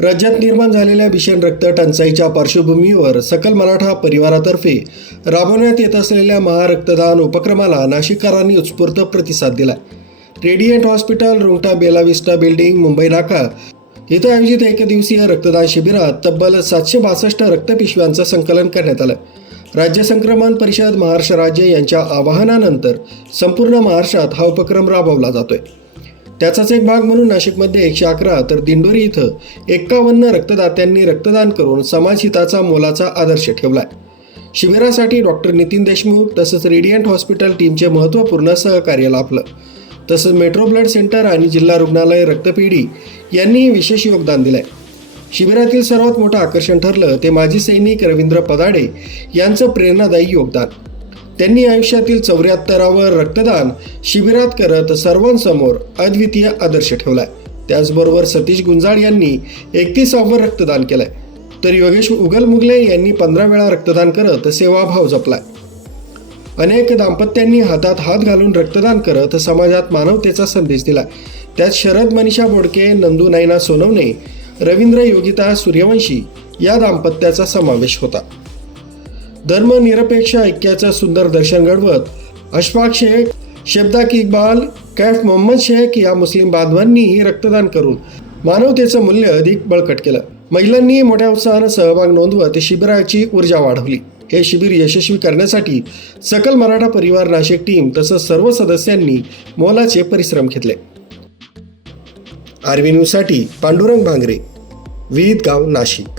राज्यात निर्माण झालेल्या भीषण रक्त टंचाईच्या पार्श्वभूमीवर सकल मराठा परिवारातर्फे राबवण्यात येत असलेल्या महारक्तदान उपक्रमाला नाशिककरांनी उत्स्फूर्त प्रतिसाद दिला. Radiant hospital Rungta Bellavista building Mumbai Naka इथं आयोजित एकदिवसीय रक्तदान शिबिरात तब्बल सातशे बासष्ट रक्तपिशव्यांचं संकलन करण्यात आलं. राज्य संक्रमण परिषद महाराष्ट्र राज्य यांच्या आवाहनानंतर संपूर्ण महाराष्ट्रात हा उपक्रम राबवला जातोय. त्याचाच एक भाग म्हणून नाशिकमध्ये एकशे अकरा तर दिंडोरी इथं एक्कावन्न रक्तदात्यांनी रक्तदान करून समाजहिताचा मोलाचा आदर्श ठेवलाय. शिबिरासाठी डॉक्टर नितीन देशमुख तसंच रेडियंट हॉस्पिटल टीमचे महत्त्वपूर्ण सहकार्य लाभलं. तसंच मेट्रो ब्लड सेंटर आणि जिल्हा रुग्णालय रक्तपेढी यांनी विशेष योगदान दिलंय. शिबिरातील सर्वात मोठं आकर्षण ठरलं ते माजी सैनिक रवींद्र पदाडे यांचं प्रेरणादायी योगदान. त्यांनी आयुष्यातील चौऱ्याहत्तरावं रक्तदान शिबिरात करत सर्वांसमोर अद्वितीय आदर्श ठेवलाय. त्याचबरोबर सतीश गुंजाळ यांनी एकतीसावं रक्तदान केलंय. तर योगेश उगलमुगले यांनी पंधरा वेळा रक्तदान करत सेवाभाव जपलाय. अनेक दाम्पत्यांनी हातात हात घालून रक्तदान करत समाजात मानवतेचा संदेश दिला त्यात शरद मनीषा बोडके नंदू नायना सोनवणे रवींद्र योगिता सूर्यवंशी या दाम्पत्याचा समावेश होता. धर्मनिरपेक्ष ऐक्याचं सुंदर दर्शन घडवत अशफाक शेख शेबदाक इक्बाल कैफ मोहम्मद शेख या मुस्लिम बांधवांनीही रक्तदान करून मानवतेचं मूल्य अधिक बळकट केलं. महिलांनी मोठ्या उत्साहानं सहभाग नोंदवत शिबिराची ऊर्जा वाढवली. हे शिबिर यशस्वी करण्यासाठी सकल मराठा परिवार नाशिक टीम तसंच सर्व सदस्यांनी मोलाचे परिश्रम घेतले. आरवी न्यूजसाठी पांडुरंग भांगरे विविध गाव नाशिक.